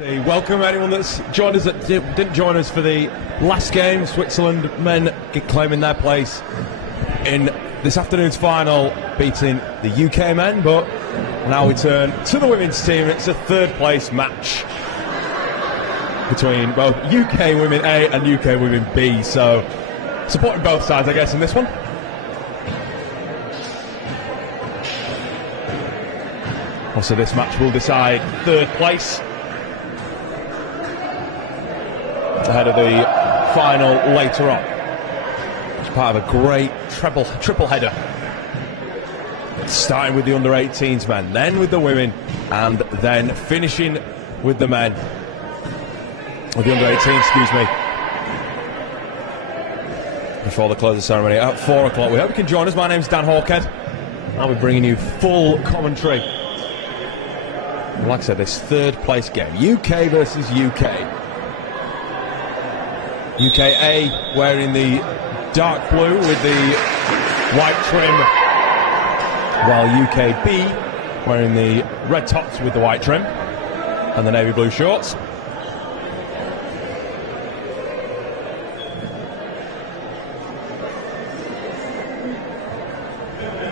Welcome anyone that's joined us that didn't join us for the last game. Switzerland men claiming their place in this afternoon's final, beating the UK men, but now we turn to the women's team. It's a third place match between both UK women A and UK women B, so supporting both sides I guess in this one. Also this match will decide third place ahead of the final later on. It's part of a great triple header, starting with the under-18s men, then with the women, and then finishing with the men, with the under-18, excuse me, before the close of the ceremony at 4 o'clock. We hope you can join us. My name's Dan Hawkhead. I'll be bringing you full commentary. Like I said, this third place game, UK versus UK. UK-A wearing the dark blue with the white trim, while UK-B wearing the red tops with the white trim and the navy blue shorts.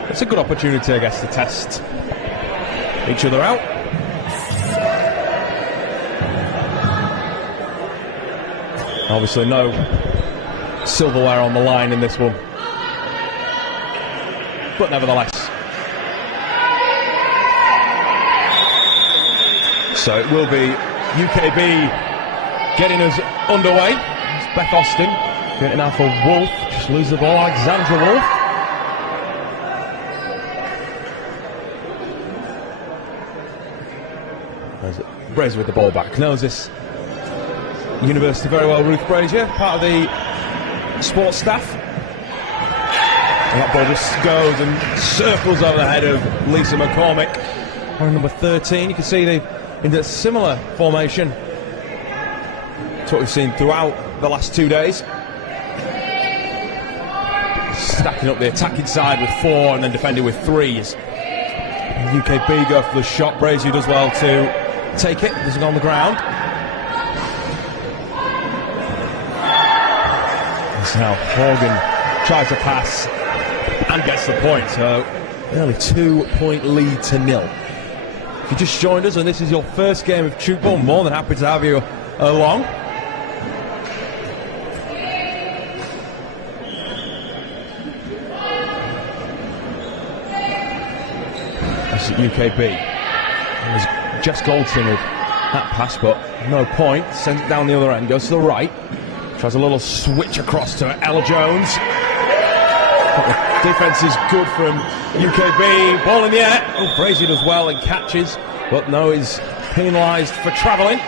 It's a good opportunity, I guess, to test each other out. Obviously no silverware on the line in this one, but nevertheless. So it will be UKB getting us underway. It's Beth Austin getting out for Wolf, just lose the ball, Alexandra Wolf. Brazier with the ball back, knows this University very well. Ruth Brazier, part of the sports staff. And that ball just goes and circles over the head of Lisa McCormick. On number 13, you can see they've in a similar formation to what we've seen throughout the last 2 days. Stacking up the attacking side with 4 and then defending with 3s. UKB go for the shot. Brazier does well to take it, doesn't go on the ground. Now Horgan tries to pass and gets the point, so nearly 2-point lead to 0. If you just joined us and this is your first game of Tchoukball, more than happy to have you along. That's UKB. It was Jess Goldson with that pass, but no point. Sends it down the other end, goes to the right. Tries a little switch across to Ella Jones. But the defence is good from UKB. Ball in the air. Oh, Brazier does well and catches, but no, is penalised for travelling.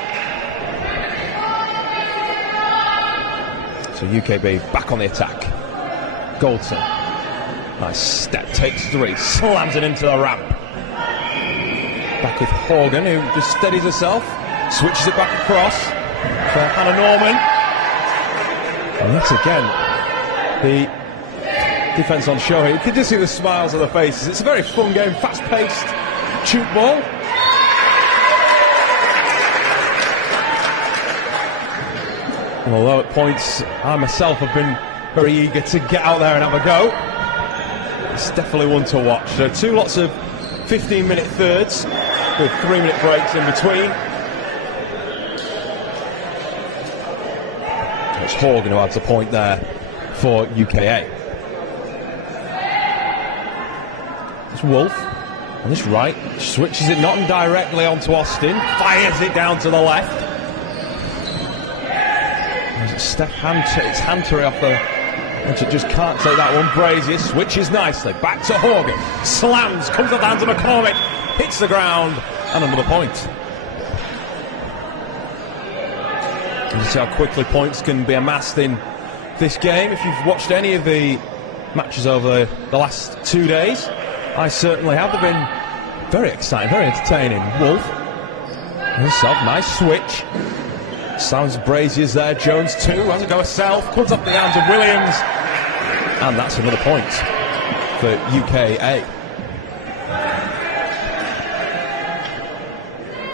So UKB back on the attack. Goldson. Nice step, takes 3, slams it into the ramp. Back with Horgan, who just steadies herself. Switches it back across for Hannah Norman. And once again, the defence on show here. You can just see the smiles on the faces. It's a very fun game, fast-paced Tchoukball. Although at points, I myself have been very eager to get out there and have a go. It's definitely one to watch. So 2 lots of 15-minute thirds with 3-minute breaks in between. It's Horgan who adds a point there for UKA. It's Wolf on this right, switches it not directly onto Austin, fires it down to the left. Steph Hunter, it's Hunter off the, and she just can't take that one. Brazier switches nicely, back to Horgan, slams, comes up down to McCormick, hits the ground, and another point. You see how quickly points can be amassed in this game. If you've watched any of the matches over the last 2 days, I certainly have. They've been very exciting, very entertaining. Wolf, herself, nice switch. Sounds Brazier's there. Jones too, has a go herself, comes off the hands of Williams, and that's another point for UKA.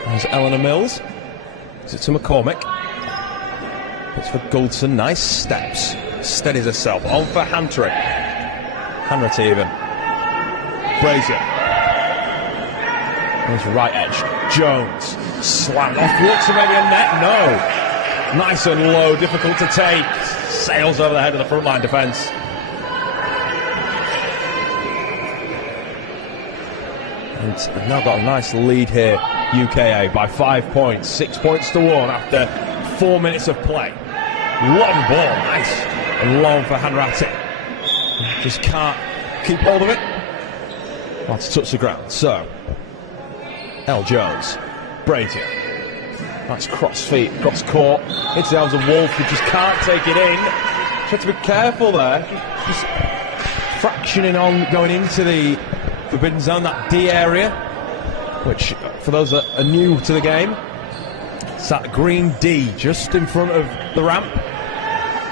There's Eleanor Mills. Is it to McCormick? It's for Goldson. Nice steps. Steadies herself. On for Hantry. Hanratty even. Brazier. There's right edge. Jones. Slammed off. Looks maybe a net. No. Nice and low. Difficult to take. Sails over the head of the front line defence. And they've now got a nice lead here. UKA by 5 points. 6 points to 1 after 4 minutes of play. Long ball. Nice. And long for Hanratty. Just can't keep hold of it. Well, to touch the ground. So, L. Jones. Brazier. Nice cross feet, cross court. Into the arms of Wolf, who just can't take it in. Try to be careful there. Just fractioning on, going into the forbidden zone, that D area, which, for those that are new to the game, it's that green D just in front of the ramp.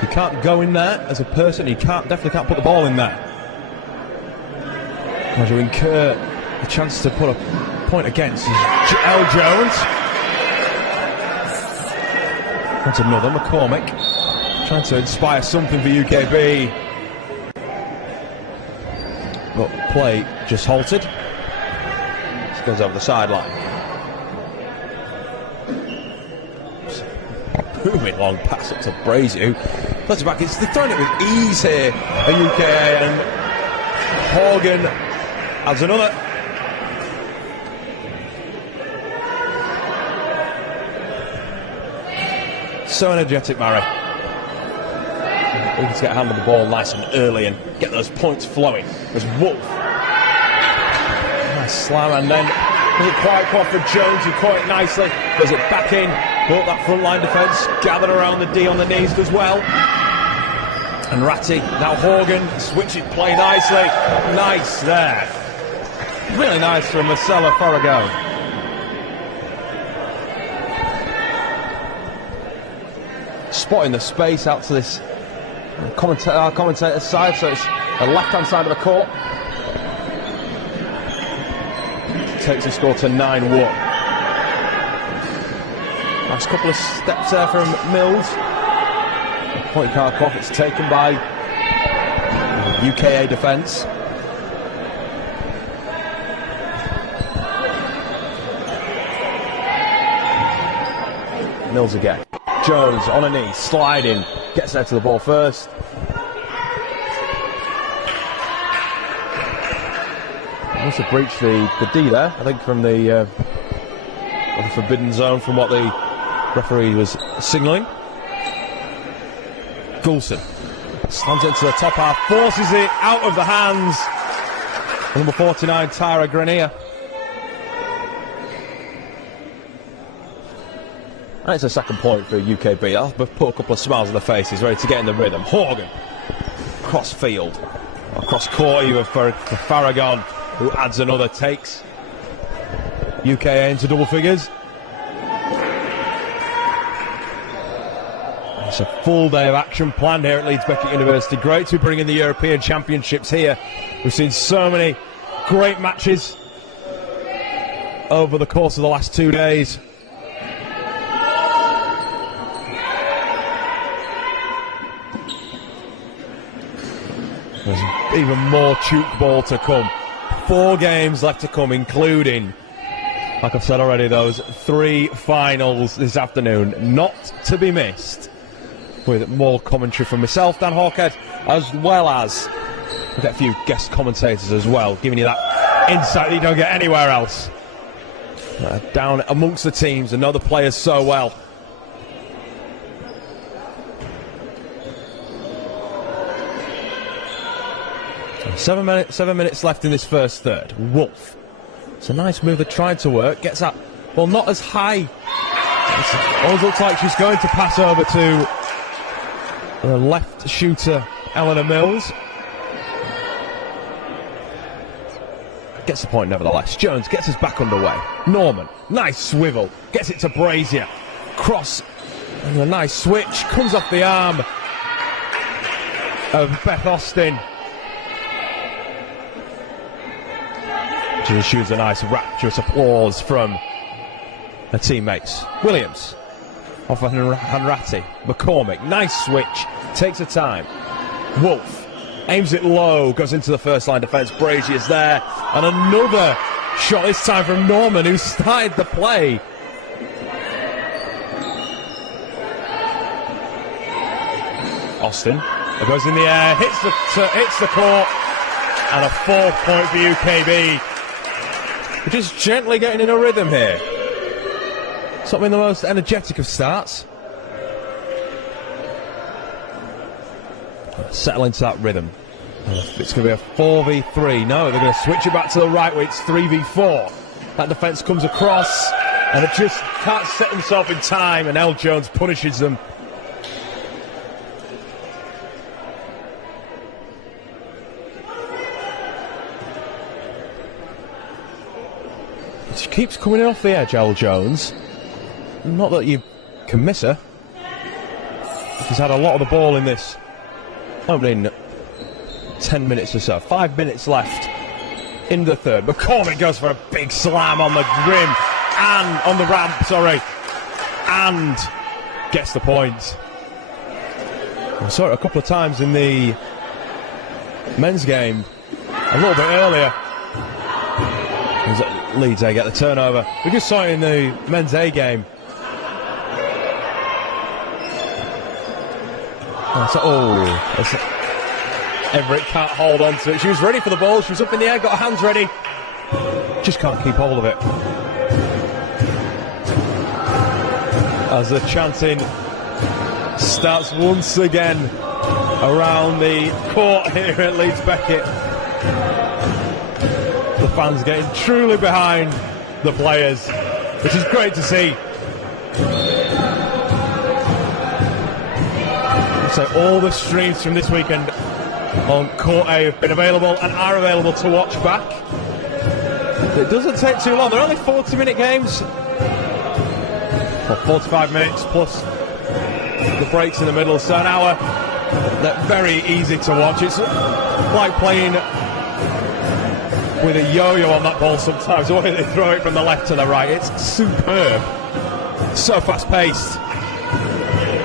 You can't go in there as a person. You definitely can't put the ball in there. As you incur a chance to put a point against L. Jones. That's another McCormick, trying to inspire something for UKB, but play just halted. This goes over the sideline. Booming long pass up to Brazier, who puts it back. They're throwing it with ease here at UKA, and Horgan has another. So energetic, Murray. Eager to get a hand on the ball nice and early and get those points flowing. There's Wolf. Nice slam, and then doesn't quite come for Jones, who caught it nicely. Does it back in. Built that front line defence. Gathered around the D on the knees as well. And Ratty, now Horgan, switching play nicely. Nice there. Really nice from Marcella Farrago. Spotting the space out to this commentator's side, so it's the left-hand side of the court. Takes the score to 9-1. Nice couple of steps there from Mills. Point card clock, it's taken by UKA defence. Mills again. Jones on a knee, sliding, gets there to the ball first. Must have breached the D there, I think, from the forbidden zone, from what the referee was signalling. Goulson slams it into the top half, forces it out of the hands. Number 49, Tara Grenier. And it's a second point for UKB. I'll put a couple of smiles on their faces, ready to get in the rhythm. Horgan, cross field, across court even for Farragon, who adds another, takes UKA into double figures. It's a full day of action planned here at Leeds Beckett University. Great to bring in the European Championships here. We've seen so many great matches over the course of the last 2 days. There's even more Tchoukball to come. 4 games left to come, including, like I've said already, those 3 finals this afternoon, not to be missed, with more commentary from myself, Dan Hawkhead, as well as we'll get a few guest commentators as well, giving you that insight that you don't get anywhere else. Down amongst the teams and know the players so well. Seven minutes left in this first third. Wolf. It's a nice move that tried to work. Gets that, well, not as high. It always looks like she's going to pass over to the left shooter, Eleanor Mills. Gets the point nevertheless. Jones gets us back underway. Norman, nice swivel. Gets it to Brazier. Cross, and a nice switch. Comes off the arm of Beth Austin. She shoots a nice rapturous applause from her teammates. Williams off of Hanratty. McCormick, nice switch, takes her time. Wolf aims it low, goes into the first line defence. Brazier's there, and another shot this time from Norman, who started the play. Austin, it goes in the air, hits the court, and a 4th point for UKB. We're just gently getting in a rhythm here. It's not been the most energetic of starts. Settle into that rhythm. It's going to be a 4v3. No, they're going to switch it back to the right where it's 3v4. That defence comes across, and it just can't set themselves in time, and L. Jones punishes them. She keeps coming in off the edge, L. Jones. Not that you can miss her. She's had a lot of the ball in this opening 10 minutes or so. 5 minutes left in the third. McCormick goes for a big slam on the rim and on the ramp, and gets the point. I saw it a couple of times in the men's game a little bit earlier. Leeds A get the turnover. We just saw it in the men's A game. Everett can't hold on to it. She was ready for the ball. She was up in the air, got her hands ready. Just can't keep hold of it. As the chanting starts once again around the court here at Leeds Beckett. The fans getting truly behind the players, which is great to see. So all the streams from this weekend on Court A have been available and are available to watch back. It doesn't take too long. They're only 40-minute games. Well, 45 minutes plus the breaks in the middle, so an hour. They're very easy to watch. It's like playing with a yo-yo on that ball sometimes, the way they throw it from the left to the right. It's superb. So fast-paced.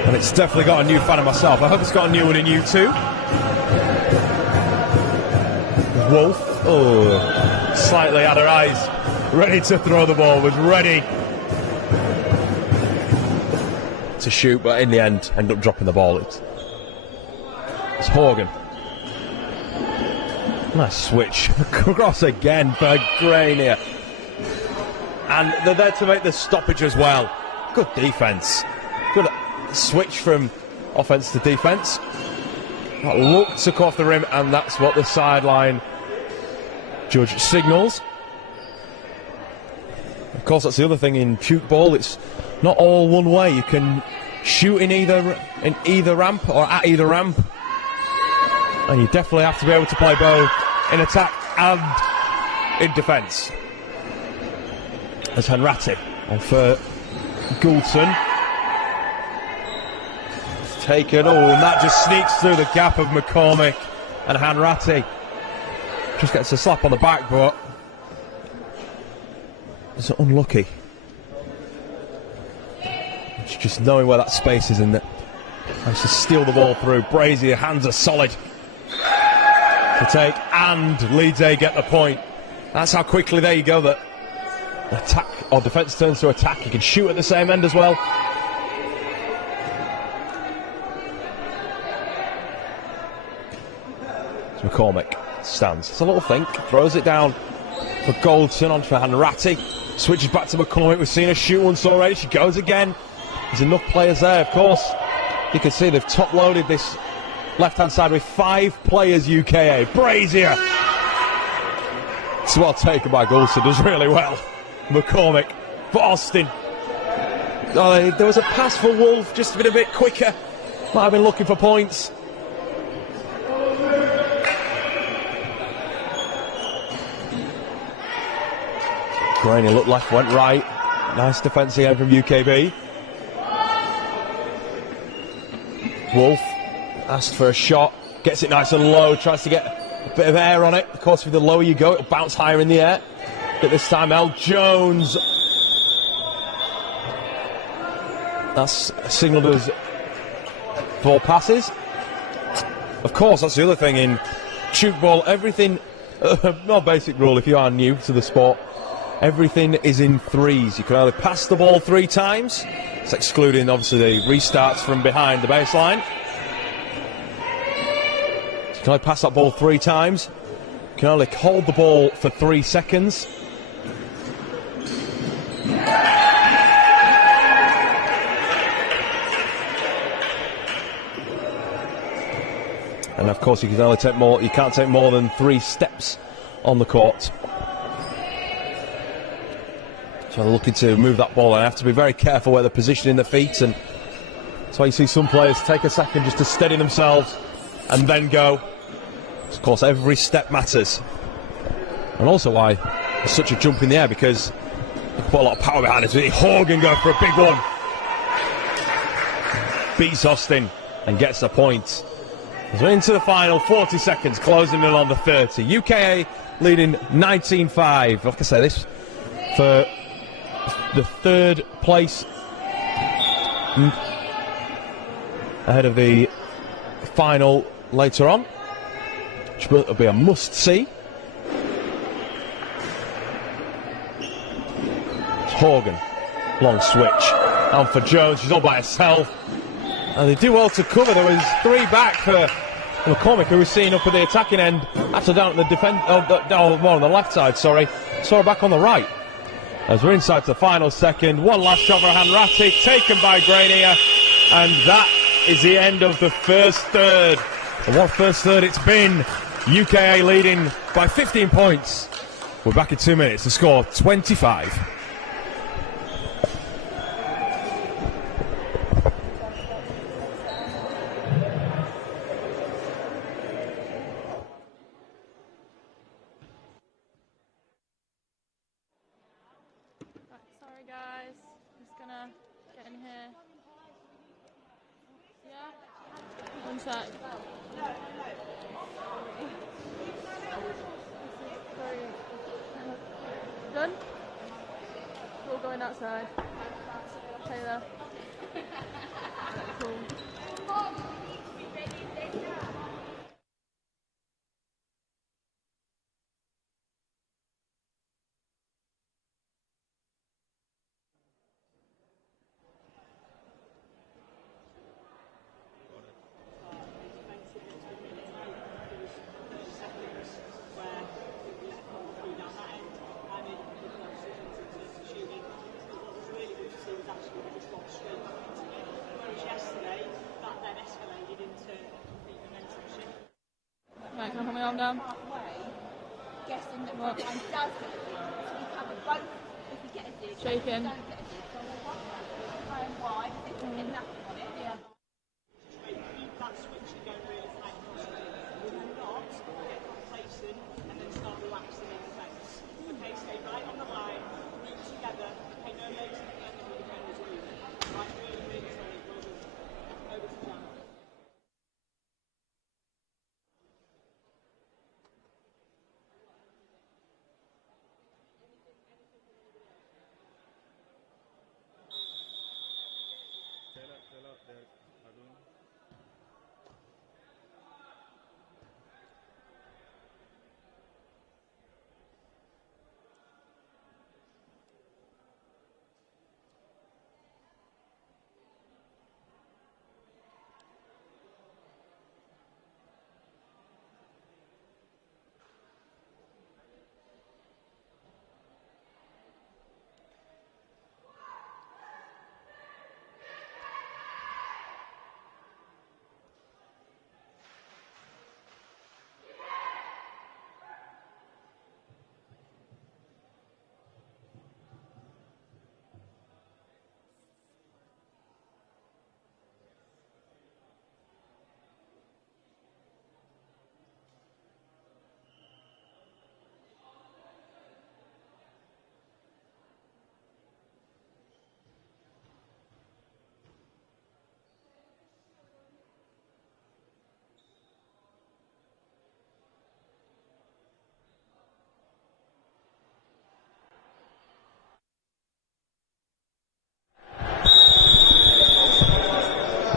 And it's definitely got a new fan of myself. I hope it's got a new one in you too. Wolf, slightly had her eyes ready to throw the ball, was ready to shoot, but in the end, ended up dropping the ball. It's Horgan. Nice switch across again for Granier. And they're there to make the stoppage as well. Good defence. Good switch from offence to defence. That look took off the rim, and that's what the sideline judge signals. Of course, that's the other thing in tchoukball. It's not all one way. You can shoot in either ramp or at either ramp. And you definitely have to be able to play both in attack and in defence. As Hanratty on for Goulton. It's taken, and that just sneaks through the gap of McCormick, and Hanratty just gets a slap on the back, but it's unlucky. It's just knowing where that space is in there. Has to steal the ball through. Brazier, hands are solid to take, and Leeds A get the point. That's how quickly, there you go, that attack or defence turns to attack. You can shoot at the same end as well. It's McCormick stands. It's a little think, throws it down for Goldson onto Hanratty. Switches back to McCormick. We've seen her shoot once already. She goes again. There's enough players there, of course. You can see they've top-loaded this left-hand side with 5 players UKA. Brazier! It's well taken by Goulson, does really well. McCormick for Austin. Oh, there was a pass for Wolf, just been a bit quicker. Might have been looking for points. Graney looked left, went right. Nice defence again from UKB. Wolf asked for a shot, gets it nice and low, tries to get a bit of air on it. Of course, with the lower you go, it'll bounce higher in the air. But this time, L. Jones That's signalled as 4 passes. Of course, that's the other thing in tchoukball. Everything, no basic rule if you are new to the sport, everything is in threes. You can only pass the ball 3 times. It's excluding, obviously, the restarts from behind the baseline. You can only pass that ball 3 times. You can only hold the ball for 3 seconds. And of course, you can only take more. You can't take more than 3 steps on the court. So they're looking to move that ball, and have to be very careful where they're positioning their feet. And that's why you see some players take a second just to steady themselves and then go. Of course, every step matters, and also why there's such a jump in the air, because they put a lot of power behind it. Horgan go for a big one, beats Austin and gets the point. So into the final, 40 seconds, closing in on the 30. UKA leading 19-5. Like I say, this for the 3rd place ahead of the final later on, which will be a must-see. Horgan, long switch, and for Jones, she's all by herself. And they do well to cover. There was 3 back for McCormick, who was seen up at the attacking end, actually down at the more on the left side, sorry. Saw her back on the right. As we're inside to the final second, one last shot for Hanratty, taken by Grenier, and that is the end of the first third. And what first third it's been. UKA leading by 15 points. We're back in 2 minutes. The score 25. Sorry guys, I'm just gonna get in here. Yeah? One sec. Sorry. Done? We're all going outside. Taylor. Cool. Right, can I put my arm down? Guessing that What? sometimes does get a dig. So we cover both if we get a dig. Shaking. Don't get a dig. So we'll watch high and wide if we get nothing on it. Yeah. Keep that switching going really tight and concentrated. Do not get complacent and then start relaxing in defence. Okay, stay right on the line, move together, okay, no legs at the end of the defender's move. Right, really, really solid, well done. Over to Jan.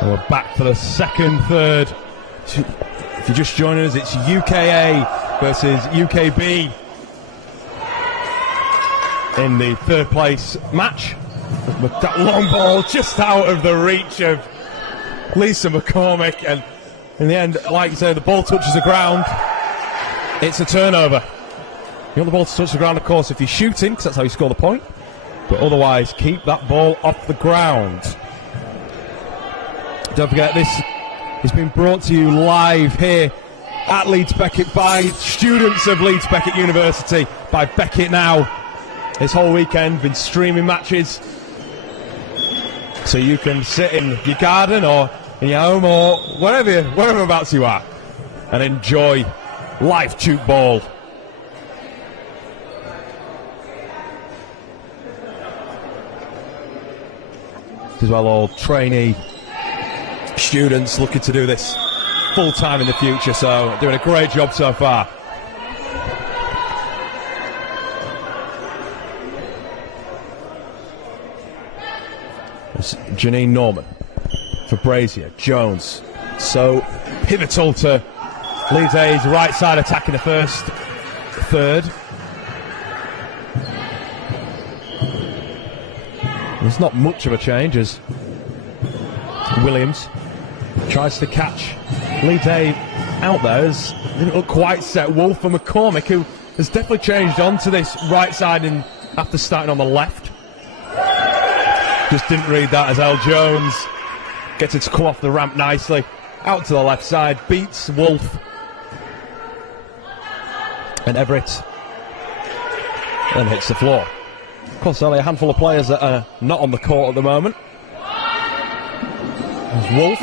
And we're back for the second third. If you're just joining us, it's UKA versus UKB in the third place match. That long ball just out of the reach of Lisa McCormick, and in the end, like you say, the ball touches the ground. It's a turnover. You want the ball to touch the ground, of course, if you're shooting, because that's how you score the point. But otherwise, keep that ball off the ground. Don't forget, this has been brought to you live here at Leeds Beckett by students of Leeds Beckett University, by Beckett Now. This whole weekend, been streaming matches, so you can sit in your garden or in your home or whereabouts you are and enjoy live tchoukball. As well, all trainee students looking to do this full time in the future, so doing a great job so far. It's Janine Norman for Brazier. Jones, so pivotal to Leeds A's right side attack in the first third. There's not much of a change as Williams tries to catch Leeds A out there. Didn't look quite set. Wolf and McCormick, who has definitely changed onto this right side and after starting on the left. Just didn't read that as Al Jones gets it to come off the ramp nicely. Out to the left side, beats Wolf and Everett, and hits the floor. Of course, only a handful of players that are not on the court at the moment. There's Wolf,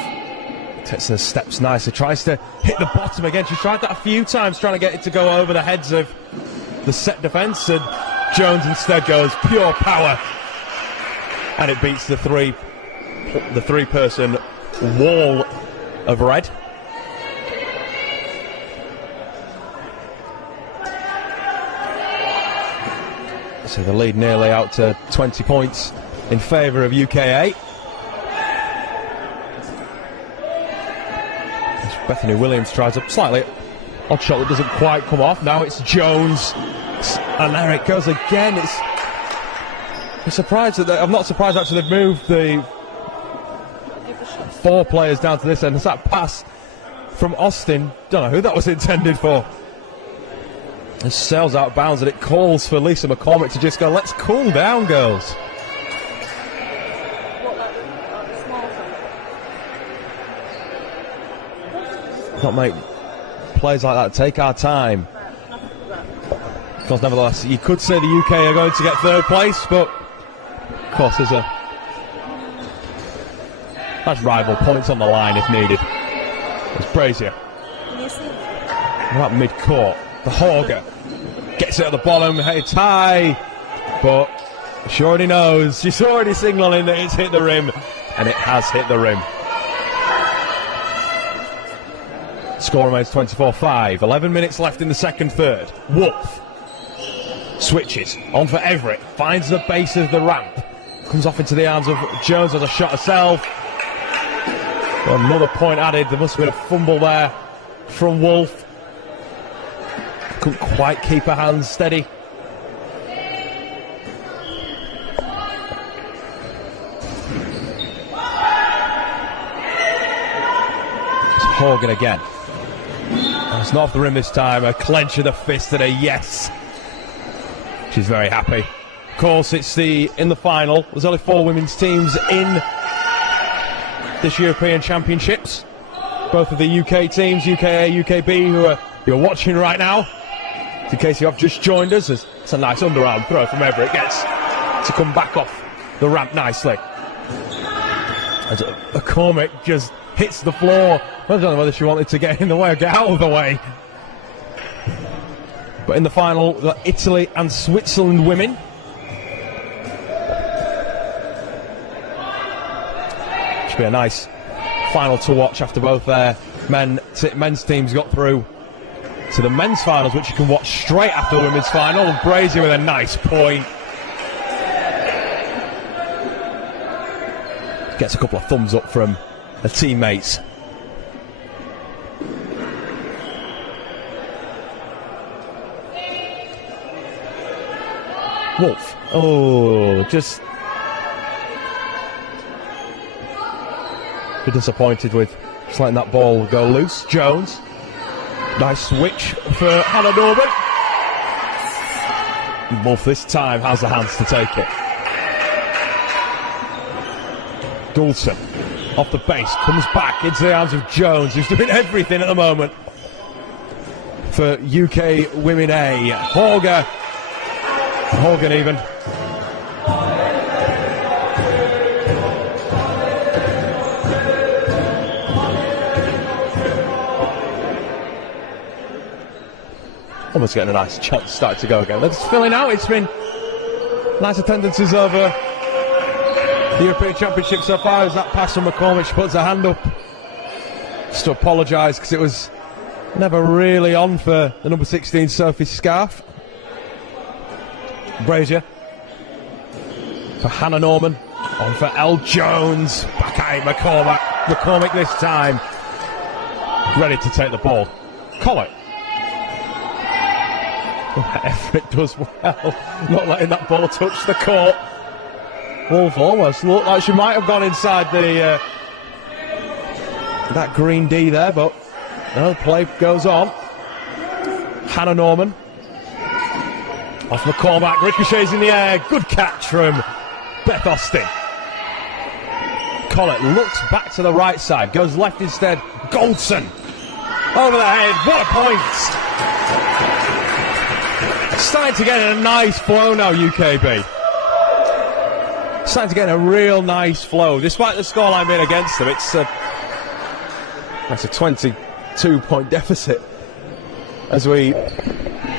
takes the steps nicely, tries to hit the bottom again. She's tried that a few times, trying to get it to go over the heads of the set defence, and Jones instead goes pure power, and it beats the three-person wall of red. So the lead nearly out to 20 points in favour of UKA. As Bethany Williams tries a slightly odd shot that doesn't quite come off. Now it's Jones, and there it goes again. I'm surprised that I'm not surprised actually they've moved the 4 players down to this end. It's that pass from Austin. Don't know who that was intended for. It sails out of bounds, and it calls for Lisa McCormick to just go, let's cool down, girls. Not make plays like that, take our time. Of course, nevertheless, you could say the UK are going to get third place, but of course there's a nice rival points on the line if needed. It's Brazier. Right mid-court. The Hauger gets it at the bottom. Hey, tie, but she already knows. She's already signalling that it's hit the rim, and it has hit the rim. Score remains 24-5. 11 minutes left in the second third. Wolf switches on for Everett. Finds the base of the ramp. Comes off into the arms of Jones as a shot herself. Well, another point added. There must have been a fumble there from Wolf. Couldn't quite keep her hands steady. It's Horgan again. Oh, it's not off the rim this time. A clench of the fist and a yes. She's very happy. Of course, it's in the final. There's only 4 women's teams in this European Championships. Both of the UK teams, UKA, UKB, who are watching right now. In case you have just joined us, it's a nice underarm throw from Everett. Gets to come back off the ramp nicely. As McCormick just hits the floor. I don't know whether she wanted to get in the way or get out of the way. But in the final, the Italy and Switzerland women. Should be a nice final to watch after both their men's teams got through to the men's finals, which you can watch straight after the women's final. Brazier with a nice point. Gets a couple of thumbs up from the teammates. Wolf. Oh, just disappointed with just letting that ball go loose. Jones. Nice switch for Hannah Norman. Wolf this time has the hands to take it. Goulson off the base, comes back into the arms of Jones, who's doing everything at the moment for UK Women A. Horgan even. Almost getting a nice chance to start to go again. They're just filling out. It's been nice attendances over the European Championship so far. As that pass from McCormick, she puts her hand up just to apologise because it was never really on for the number 16 Sophie Scarf. Brazier for Hannah Norman, on for Elle Jones, back at it, McCormick this time ready to take the ball. Collett, Everett does well, not letting that ball touch the court. Wolf almost looked like she might have gone inside the that green D there, but no, play goes on. Hannah Norman off McCormack, ricochets in the air, good catch from Beth Austin. Collett looks back to the right side, goes left instead. Goldson over the head, what a point! Starting to get a nice flow now, UKB. Starting to get a real nice flow, despite the scoreline being against them. It's a 22-point deficit as we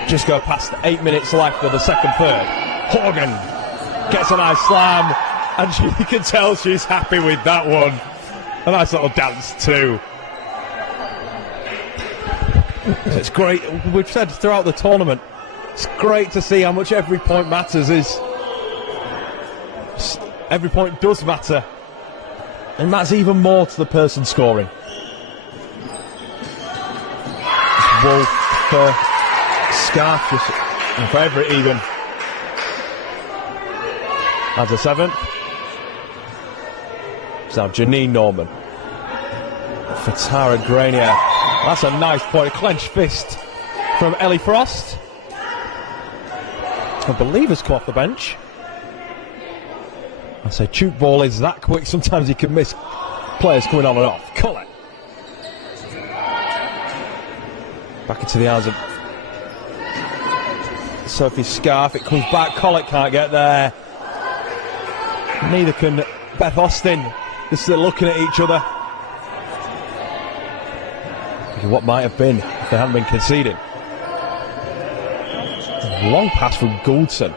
just go past 8 minutes left of the second third. Horgan gets a nice slam, and you can tell she's happy with that one. A nice little dance too. It's great. We've said throughout the tournament, it's great to see how much every point matters. Every point does matter, and that's even more to the person scoring. It's Wolf for Scarf, and for Everett even. As a seventh. It's now Janine Norman for Tara Grenier. That's a nice point, a clenched fist from Ellie Frost. I believe has come off the bench. I say Tchoukball is that quick, sometimes he can miss players coming on and off. Collett. Back into the arms of Sophie Scarf, it comes back, Collett can't get there. Neither can Beth Austin. Just looking at each other. What might have been if they hadn't been conceding. Long pass from Goulson.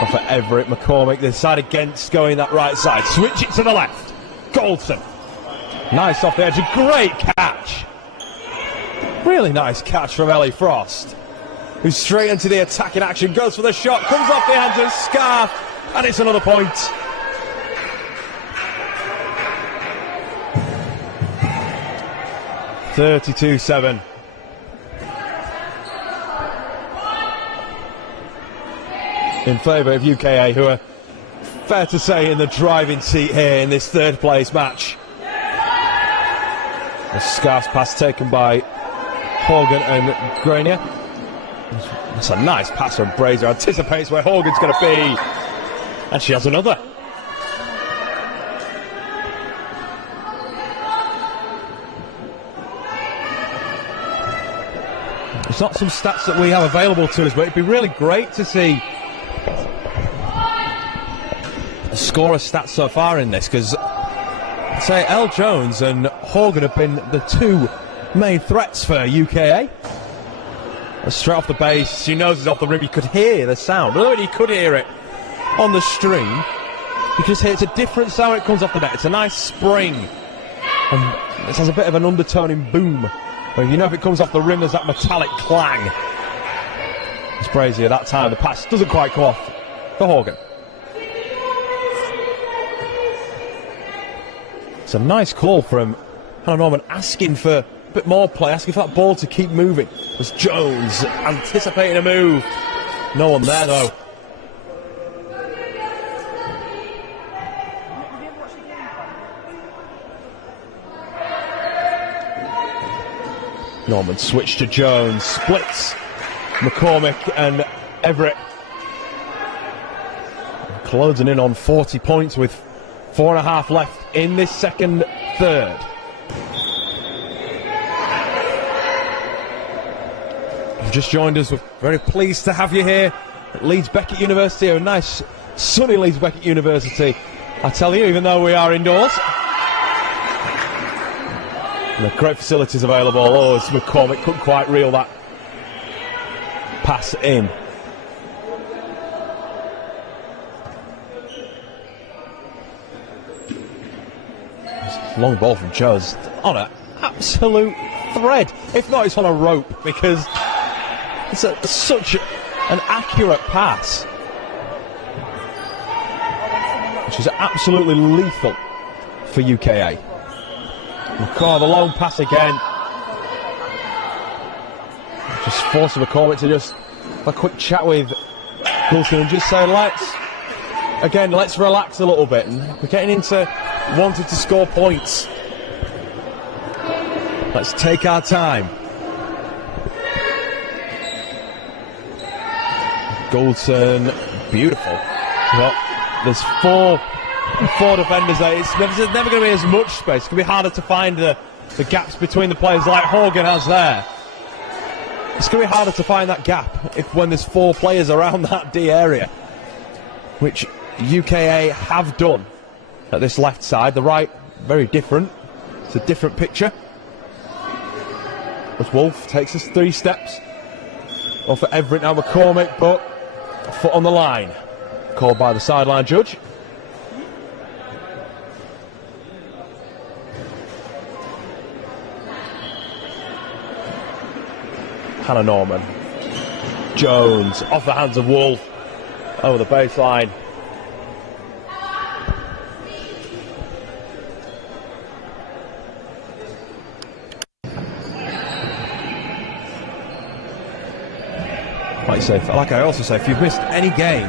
Off for Everett, McCormick, this side against, going that right side. Switch it to the left. Goulson. Nice off the edge, a great catch. Really nice catch from Ellie Frost, who's straight into the attacking action, goes for the shot, comes off the hands of Scarf, and it's another point. (32-7). In favour of UKA, who are, fair to say, in the driving seat here in this third place match. The Scarf's pass taken by Horgan and Grenier. That's a nice pass from Brazier, anticipates where Horgan's going to be, and she has another. It's not some stats that we have available to us, but it'd be really great to see the scorer stats so far in this, because say Elle Jones and Horgan have been the two main threats for UKA. Straight off the base, she knows it's off the rim, you could hear the sound. Although you could hear it on the stream, you just hear it's a different sound when it comes off the net. It's a nice spring, and it has a bit of an undertone in boom. Well, you know if it comes off the rim, there's that metallic clang. It's Brazier that time, the pass doesn't quite come off for Horgan. It's a nice call from Hannah Norman, asking for a bit more play, asking for that ball to keep moving. As Jones anticipating a move. No one there though. Norman switch to Jones, splits McCormick and Everett. Closing in on 40 points with 4.5 left in this second third. You've just joined us. We're very pleased to have you here at Leeds Beckett University, a nice sunny Leeds Beckett University, I tell you, even though we are indoors. And the great facilities available. Oh, it's McCormick, couldn't quite reel that pass in. Long ball from Jones on an absolute thread. If not, it's on a rope, because it's such an accurate pass, which is absolutely lethal for UKA. McCall, the long pass again. Just forcing McCormick to just have a quick chat with Wilson and just say, let's relax a little bit. And we're getting into wanting to score points. Let's take our time. Goldson, beautiful. Well, there's four defenders there. There's never going to be as much space. It's going to be harder to find the gaps between the players like Horgan has there. It's going to be harder to find that gap when there's 4 players around that D area, which UKA have done at this left side. The right, very different. It's a different picture. As Wolf takes us 3 steps. Or for Everett now, McCormick, but a foot on the line. Called by the sideline judge. Hannah Norman. Jones off the hands of Wolf. Over the baseline. Like I also say, if you've missed any game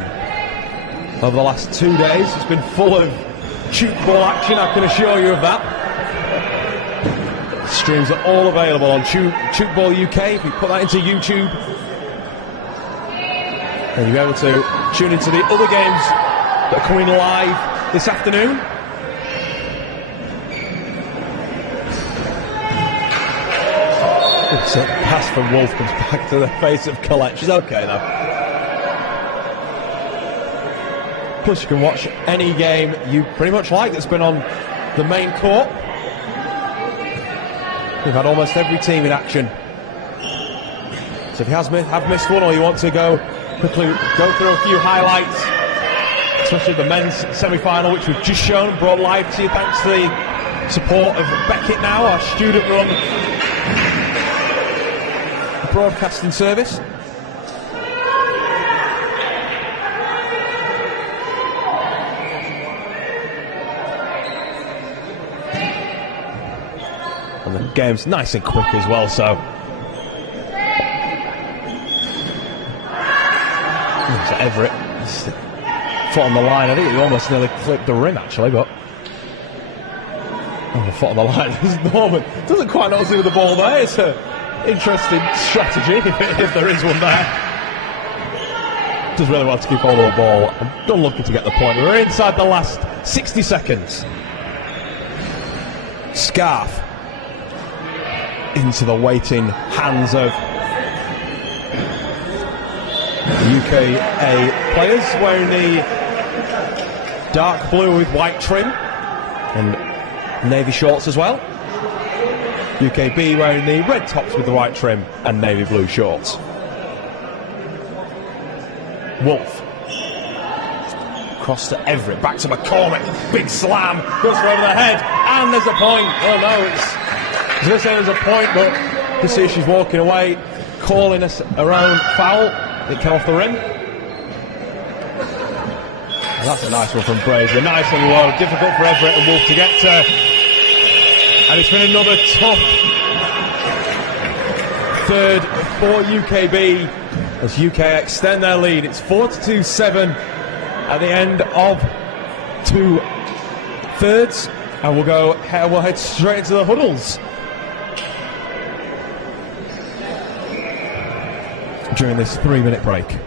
over the last 2 days, it's been full of Tchoukball action, I can assure you of that. Streams are all available on Tchoukball UK. If you put that into YouTube, and you'll be able to tune into the other games that are coming live this afternoon. So pass from Wolf comes back to the face of Collette. She's okay though. Plus you can watch any game you pretty much like that's been on the main court. We've had almost every team in action. So if you have missed one, or you want to quickly go through a few highlights, especially the men's semi-final, which we've just shown, brought live to you thanks to the support of Beckett now, our student-run broadcasting service. And the game's nice and quick as well, so Everett, foot on the line. I think he almost nearly clipped the rim actually, but the foot on the line. Norman doesn't quite know what to do with the ball there. It's an interesting strategy if there is one there. Does really want to keep hold of the ball. I'm done looking to get the point. We're inside the last 60 seconds. Scarf into the waiting hands of UKA players wearing the dark blue with white trim and navy shorts as well. UKB wearing the red tops with the white trim and navy blue shorts. Wolf cross to Everett, back to McCormick, big slam, goes for over the head, and there's a point. Oh no, I was going to say there's a point, but you see she's walking away, calling us around foul. It came off the rim. And that's a nice one from Brazier, nice and low, difficult for Everett and Wolf to get to. And it's been another tough third for UKB as UK extend their lead. It's 4-2-7 at the end of 2 thirds, and we'll head straight into the huddles during this 3-minute break.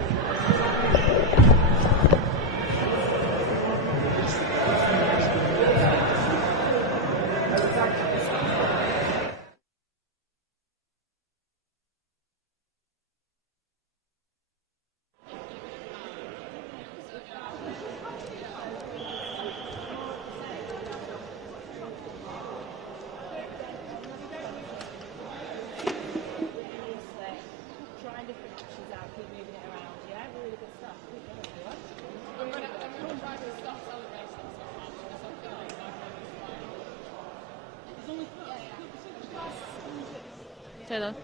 Taylor.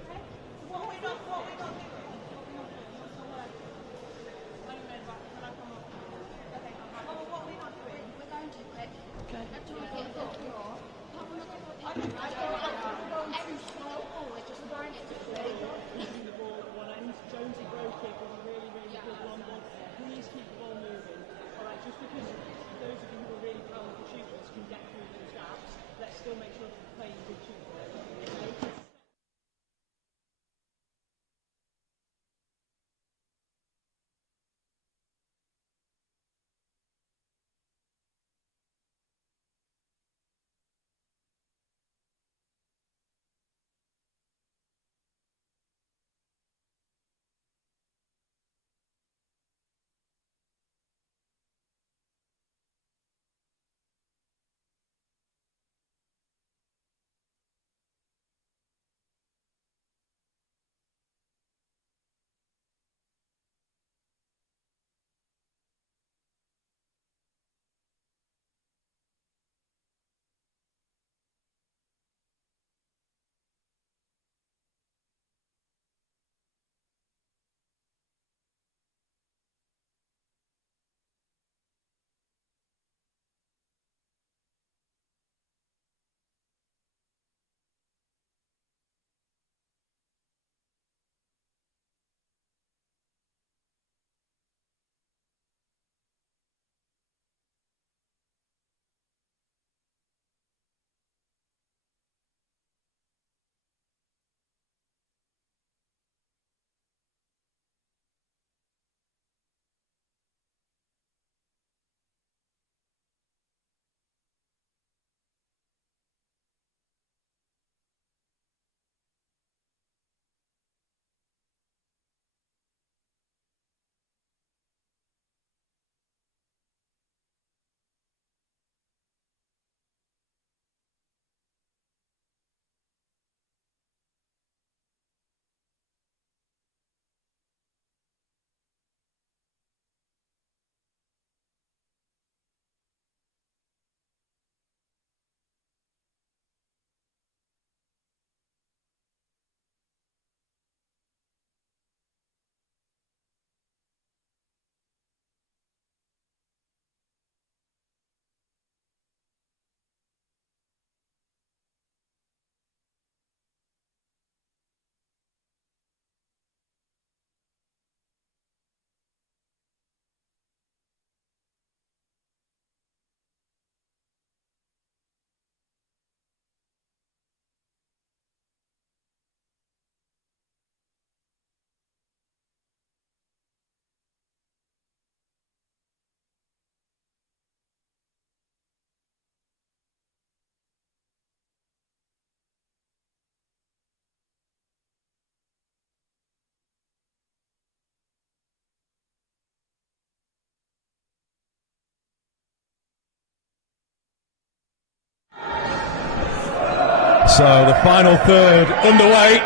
So the final third underway.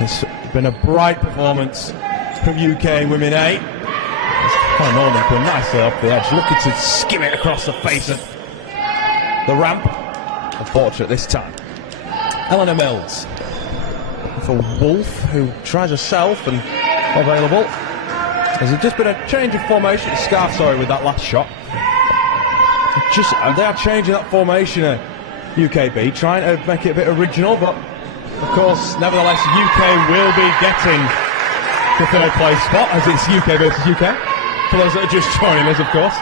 It's been a bright performance from UK Women A. Quite Norman come nicely off the edge, looking to skim it across the face of the ramp. Unfortunate this time. Eleanor Mills for Wolf, who tries herself and available. There's just been a change of formation. Scarf, sorry, with that last shot. They are changing that formation UKB, trying to make it a bit original, but of course, nevertheless, UK will be getting the third place spot, as it's UK versus UK, for those that are just joining us, of course.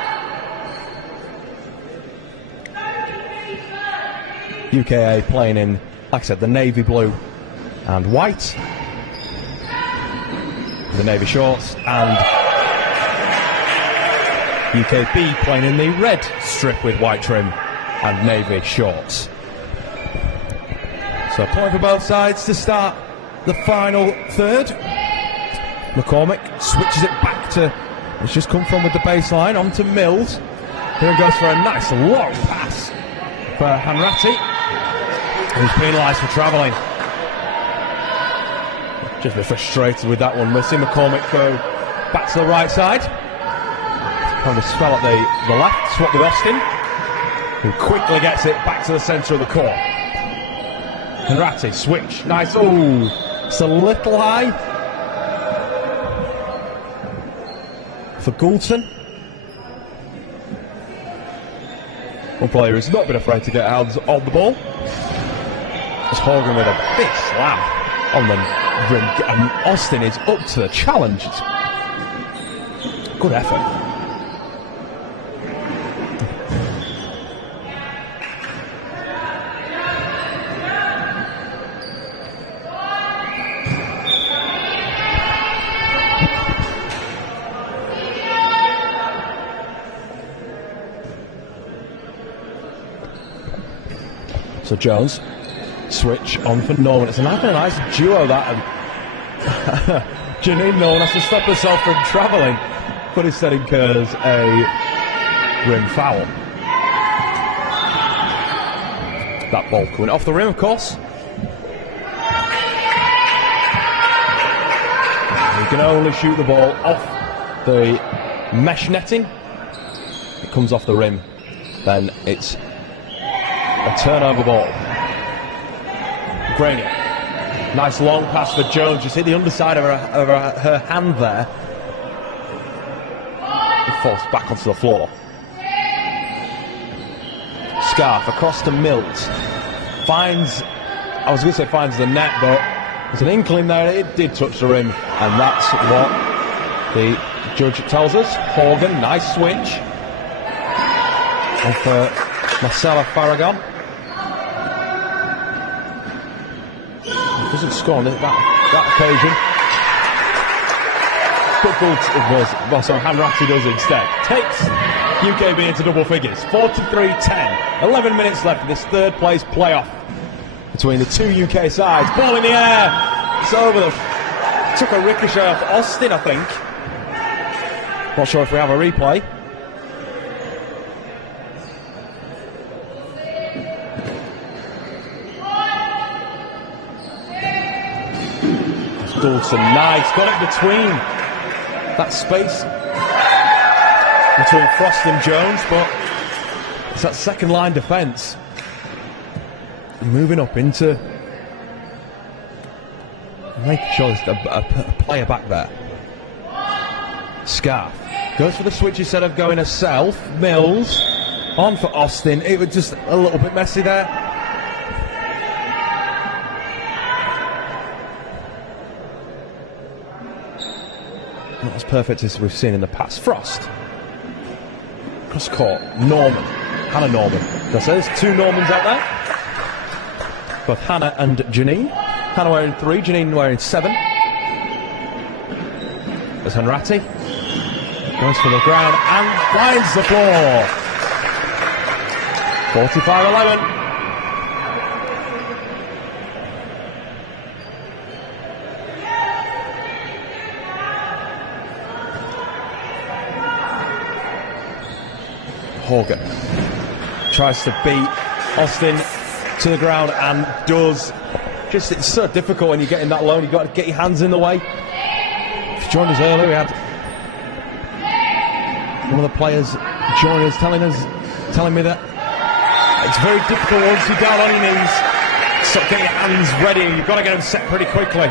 UKA playing in, like I said, the navy blue and white, the navy shorts, and UKB playing in the red strip with white trim and navy shorts. So point for both sides to start the final third. McCormick switches it back to, it's just come from with the baseline, onto Mills. Here he goes for a nice long pass for Hanratty, who's penalised for travelling. Just a bit frustrated with that one. We'll see McCormick go back to the right side. Trying to spell at the left, swap with Austin, who quickly gets it back to the centre of the court. Hanratty, switch, nice, ooh, it's a little high for Goulton. One player who's not been afraid to get hands on the ball. It's Horgan with a big slam on the rim, and Austin is up to the challenge. It's good effort. So Jones, switch on for Norman. It's a nice duo that, and Janine Norman has to stop herself from travelling, but instead incurs a rim foul. That ball coming off the rim, of course. You can only shoot the ball off the mesh netting. It comes off the rim, then it's a turnover ball. Graney, nice long pass for Jones, just hit the underside of her hand there. It falls back onto the floor. Scarf across to Mills. Finds, I was going to say finds the net, but there's an inkling there, it did touch the rim, and that's what the judge tells us. Horgan, nice switch. And for Marcella Farragon. Doesn't score on that occasion. But Hanratty does instead. Takes UKB into double figures. 43-10. 11 minutes left in this third place playoff between the two UK sides. Ball in the air. It's over the... Took a ricochet off Austin, I think. Not sure if we have a replay. Dalton, nice, got it between that space between Frost and Jones, but it's that second line defence. Moving up into making sure there's a player back there. Scarf goes for the switch instead of going herself. Mills on for Austin. It was just a little bit messy there. Not as perfect as we've seen in the past. Frost. Cross court. Norman. Hannah Norman. So there's two Normans out there. Both Hannah and Janine. Hannah wearing 3, Janine wearing 7. There's Hanratty. Goes for the ground and finds the floor. 45-11. Horgan tries to beat Austin to the ground and does. Just, it's so difficult when you're getting that low. You've got to get your hands in the way. If you joined us earlier, we had one of the players join us telling me that it's very difficult once you're down on your knees. So get your hands ready. You've got to get them set pretty quickly.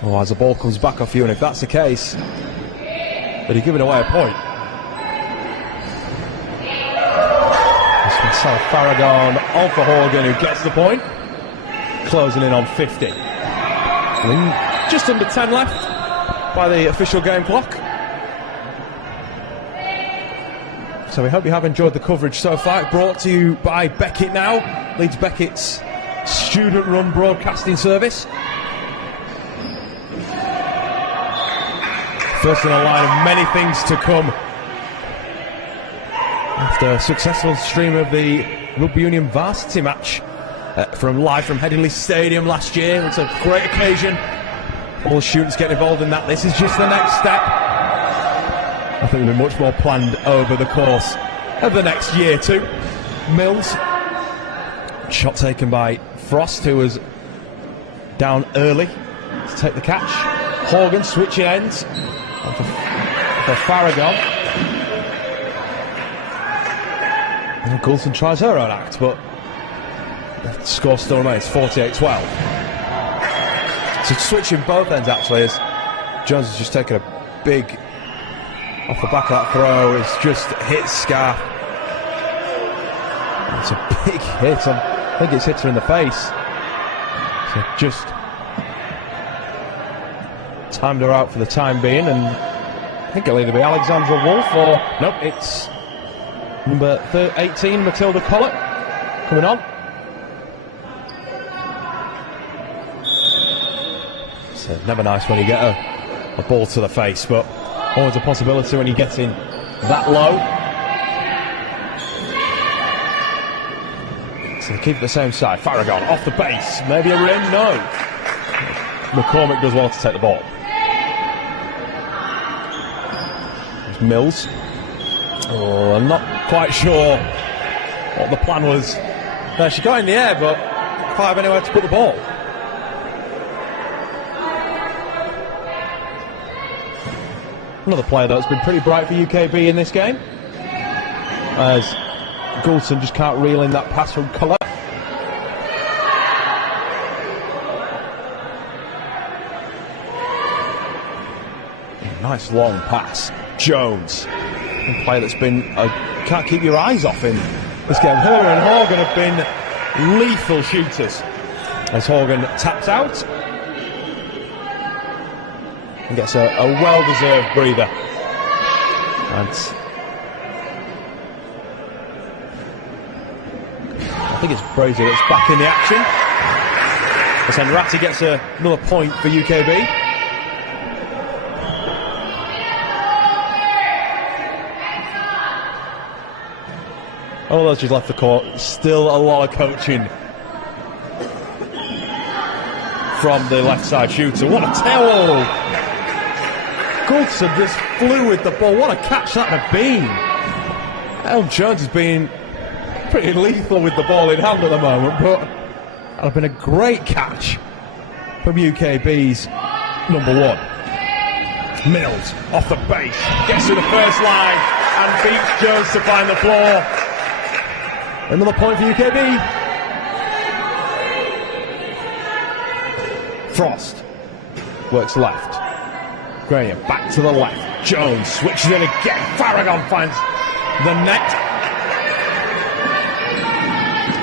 Oh, as the ball comes back off you, and if that's the case, then you're giving away a point. So Farragon on for Horgan, who gets the point. Closing in on 50. Just under 10 left by the official game clock. So we hope you have enjoyed the coverage so far. Brought to you by Beckett now, Leeds Beckett's student-run broadcasting service. First in a line of many things to come. After a successful stream of the Rugby Union varsity match live from Headingley Stadium last year. It's a great occasion. All the students get involved in that. This is just the next step. I think there'll be much more planned over the course of the next year too. Mills. Shot taken by Frost, who was down early to take the catch. Horgan switching ends for Farragon. And Goulson tries her own act, but the score still remains 48-12. So switching both ends actually, as Jones has just taken a big off the back of that throw. It's just hit Scarf. It's a big hit. I think it's hit her in the face. So just timed her out for the time being, and I think it'll either be Alexandra Wolf or nope, it's number 18, Matilda Collett, coming on. So never nice when you get a ball to the face, but always a possibility when you get in that low. So they keep it the same side. Farragon off the base, maybe a rim, no. McCormick does well to take the ball. There's Mills. Oh, I'm not quite sure what the plan was. No, she got in the air, but quite have anywhere to put the ball. Another player that's been pretty bright for UKB in this game, as Goulson just can't reel in that pass from Collett. Nice long pass. Jones, a player that's been can't keep your eyes off in this game. Her and Horgan have been lethal shooters, as Horgan taps out and gets a well-deserved breather. And I think it's Brazier that's back in the action. As Enrati gets another point for UKB. All those just left the court. Still a lot of coaching from the left side shooter. What a towel! Goulson just flew with the ball. What a catch that had been. Elm Jones has been pretty lethal with the ball in hand at the moment, but that had been a great catch from UKB's number one. Mills off the base, gets to the first line and beats Jones to find the floor. Another point for UKB. Frost works left. Graham back to the left. Jones switches in again. Farragon finds the net.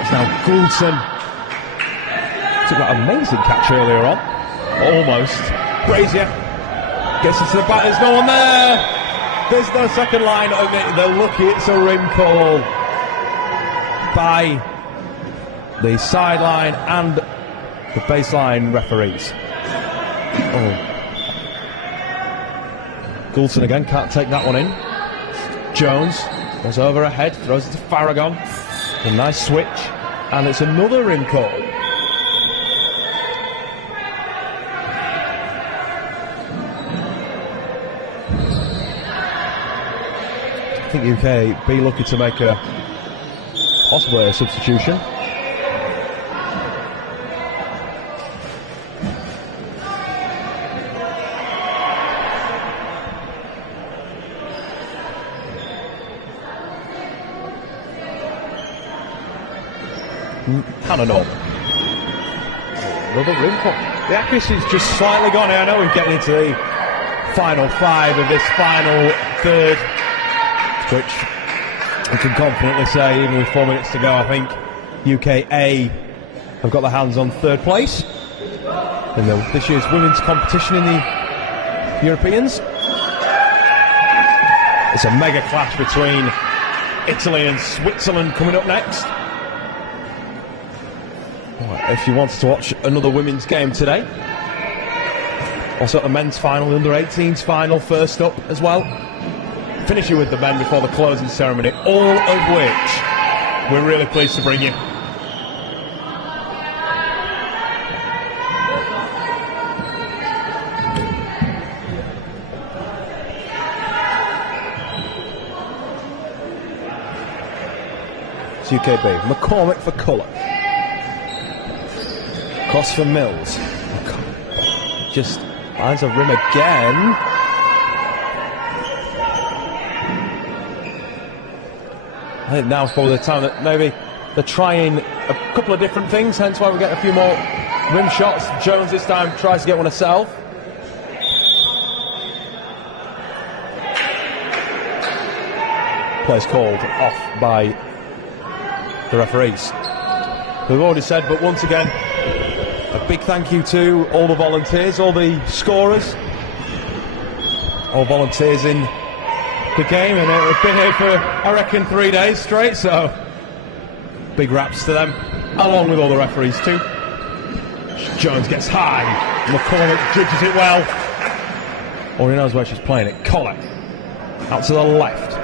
It's now Goulson. Took that amazing catch earlier on. Almost. Brazier gets into the back. There's no one there. There's no second line. They're lucky it's a rim call by the sideline and the baseline referees. Oh. Goulson again can't take that one in. Jones goes over ahead, throws it to Farragon. A nice switch, and it's another rim call. I think UK be lucky to make possibly a substitution. Cannon up. Another rim call. The accuracy's just slightly gone here. I know we're getting into the final five of this final third, which I can confidently say, even with 4 minutes to go, I think UK A have got their hands on third place in this year's women's competition in the Europeans. It's a mega clash between Italy and Switzerland coming up next. Well, if you wanted to watch another women's game today, also the men's final, the under-18s final first up as well. Finishing with the men before the closing ceremony, all of which we're really pleased to bring you. It's UKB. McCormick for colour. Cross for Mills. Just finds a rim again. I think now's probably the time that maybe they're trying a couple of different things, hence why we get a few more rim shots. Jones this time tries to get one herself. Play's called off by the referees. We've already said, but once again, a big thank you to all the volunteers, all the scorers, all volunteers in the game, and we've been here for, I reckon, 3 days straight, so big raps to them, along with all the referees too. Jones gets high, McCormick judges it well. Or he knows where she's playing it. Collar out to the left.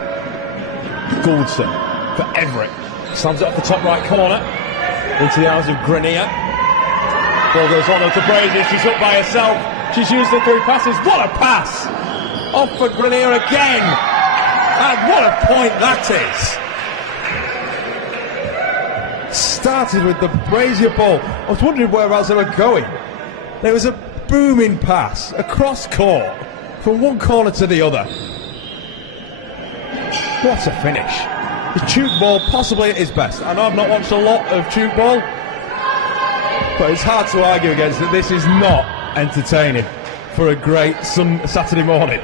Gouldson for Everett. Slams it off the top right corner into the arms of Grenier. Ball goes on to Brazier. She's up by herself. She's used the 3 passes. What a pass! Off for Grenier again. And what a point that is. Started with the Brazier ball. I was wondering whereabouts they were going. There was a booming pass across court from one corner to the other. What a finish. The Tchoukball possibly at its best. I know I've not watched a lot of Tchoukball, but it's hard to argue against that. This is not entertaining for a great Saturday morning.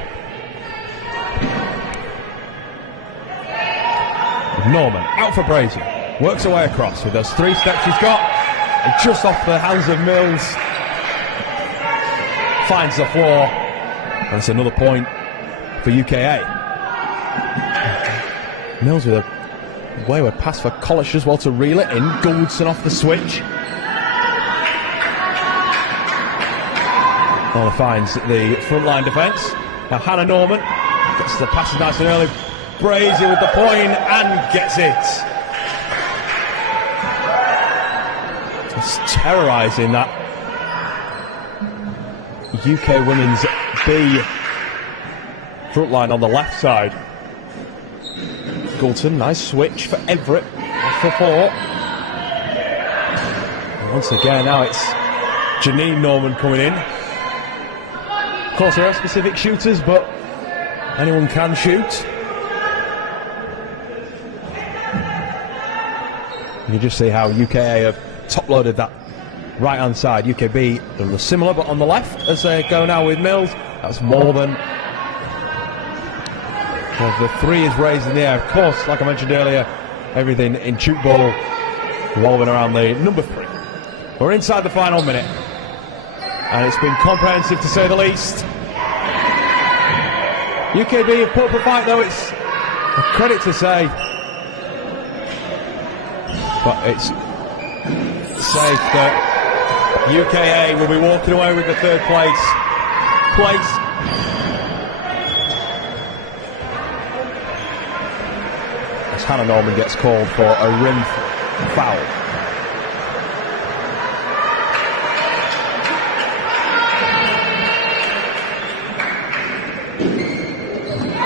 Norman out for Brazier. Works her way across with those 3 steps she's got. And just off the hands of Mills. Finds the floor. And it's another point for UKA. Mills with a wayward pass for Collish as well to reel it in. Gouldson off the switch. Oh, finds the front line defence. Now Hannah Norman gets the passes nice and early. Brazier with the point and gets it. Just terrorising that UK women's B front line on the left side. Gouldson, nice switch for Everett. For 4. And once again, now it's Janine Norman coming in. Of course, there are specific shooters, but anyone can shoot. You can just see how UKA have top-loaded that right-hand side. UKB are similar, but on the left, as they go now with Mills, that's more than... Well, the 3 is raised in the air. Of course, like I mentioned earlier, everything in Tchoukball revolving around the number 3. We're inside the final minute, and it's been comprehensive to say the least. UKB have put up a fight, though. It's a credit to say, but it's safe that UKA will be walking away with the 3rd place. As Hannah Norman gets called for a rim foul.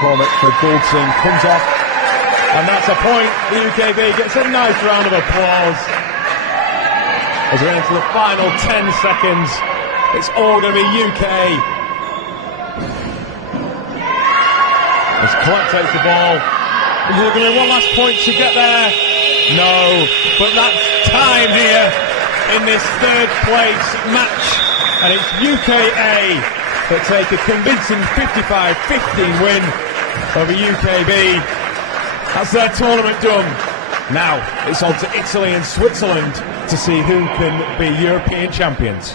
McCormick for Gouldson comes off, and that's a point. The UKB gets a nice round of applause as we're into the final 10 seconds. It's all going to be UK. As Clark takes the ball, is there going to be one last point to get there? No, but that's time here in this 3rd place match, and it's UKA that take a convincing 55-15 win over UKB. That's their tournament done. Now it's on to Italy and Switzerland to see who can be European champions.